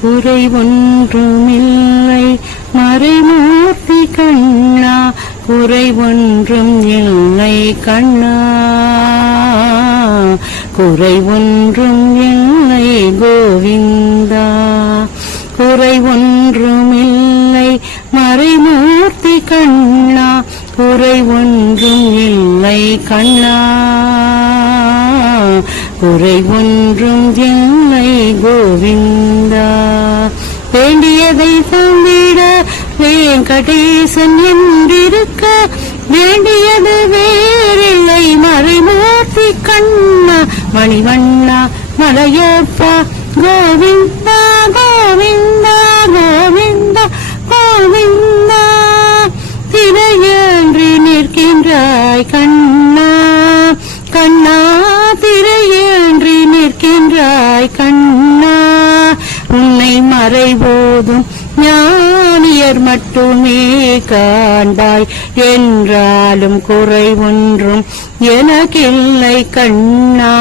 குறை ஒன்றுமில்லை மறைமூர்த்தி கண்ணா, குறை ஒன்றும் இல்லை கண்ணா, குறை ஒன்றும் இல்லை கோவிந்தா. குறை ஒன்றுமில்லை மறைமூர்த்தி கண்ணா, குறை ஒன்றும் இல்லை கண்ணா, குறை ஒன்றும் இல்லை கோவிந்தா. வேண்டியதை தந்திட வெங்கடேசன் என்றிருக்க, வேண்டியது வேறில்லை மறைமூர்த்தி கண்ணா, மணிவண்ணா மலையப்பா கோவிந்தா கோவிந்தா கோவிந்தா கோவிந்தா. திரையேன்றி நிற்கின்றாய் கண்ணா கண்ணா, திரையேன்றி நிற்கின்றாய் கண்ணா. உன்னை மறைபோதும் ஞானியர் மட்டுமே காண்பாய், என்றாலும் குறை ஒன்றும் எனக்கில்லை கண்ணா,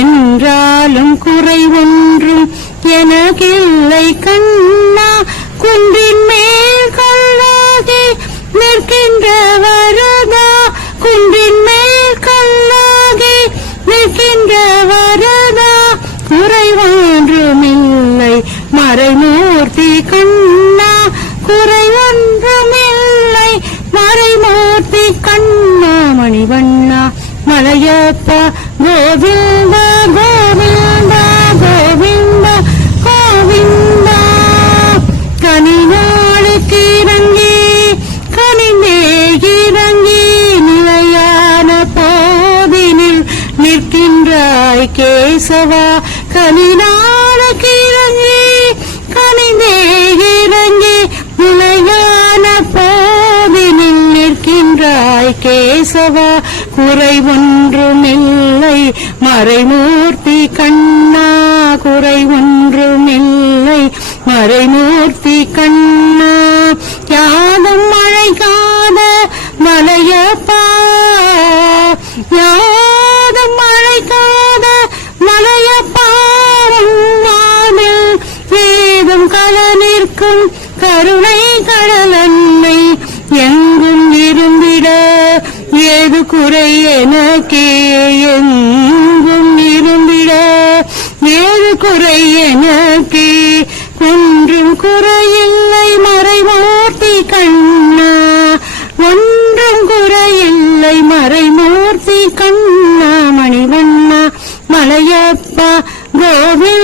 என்றாலும் குறை ஒன்றும் எனக்கில்லை கண்ணா. குன்றின் மேல் கல்லாகி நிற்கின்ற வரதா, குன்றின் மேல் கல்லாகி நிற்கின்ற வரதா, குறை ஒன்றுமில்லை மறைமூர்த்தி கண்ணா, குறை ஒன்றுமில்லை மறைமூர்த்தி கண்ணா, மணிவண்ணா மலையப்பா கோவிந்தா கோவிந்தா கோவிந்தா கோவிந்தா. கனிநாளுக்கு இறங்கி கனிந்தே இறங்கி நிலையான போதினில் நிற்கின்றாய் கேசவா, கனிநாளுக்கு இறங்கி கனிந்தே இறங்கி நிலையான போதினில் நிற்கின்றாய் கேசவா. குறை ஒன்றுமில்லை மறைமூர்த்தி கண்ணா, குறை ஒன்றுமில்லை மறைமூர்த்தி கண்ணா. யாதும் மழைக்காத மலையப்பா, யாதும் மழைக்காத மலையப்பா, உன்வானில் ஏதும் கல நிற்கும் கருணை கடலன்னை, எங்கும் இருந்திட ஏது குறை எனக்கே, எங்கும் இருந்திட ஏது குறை எனக்கே, ஒன்றும் குறையில்லை மறைமூர்த்தி கண்ணா, ஒன்றும் குறையில்லை மறைமூர்த்தி கண்ணா, மணிவண்ணா மலையப்பா கோவிந்தா.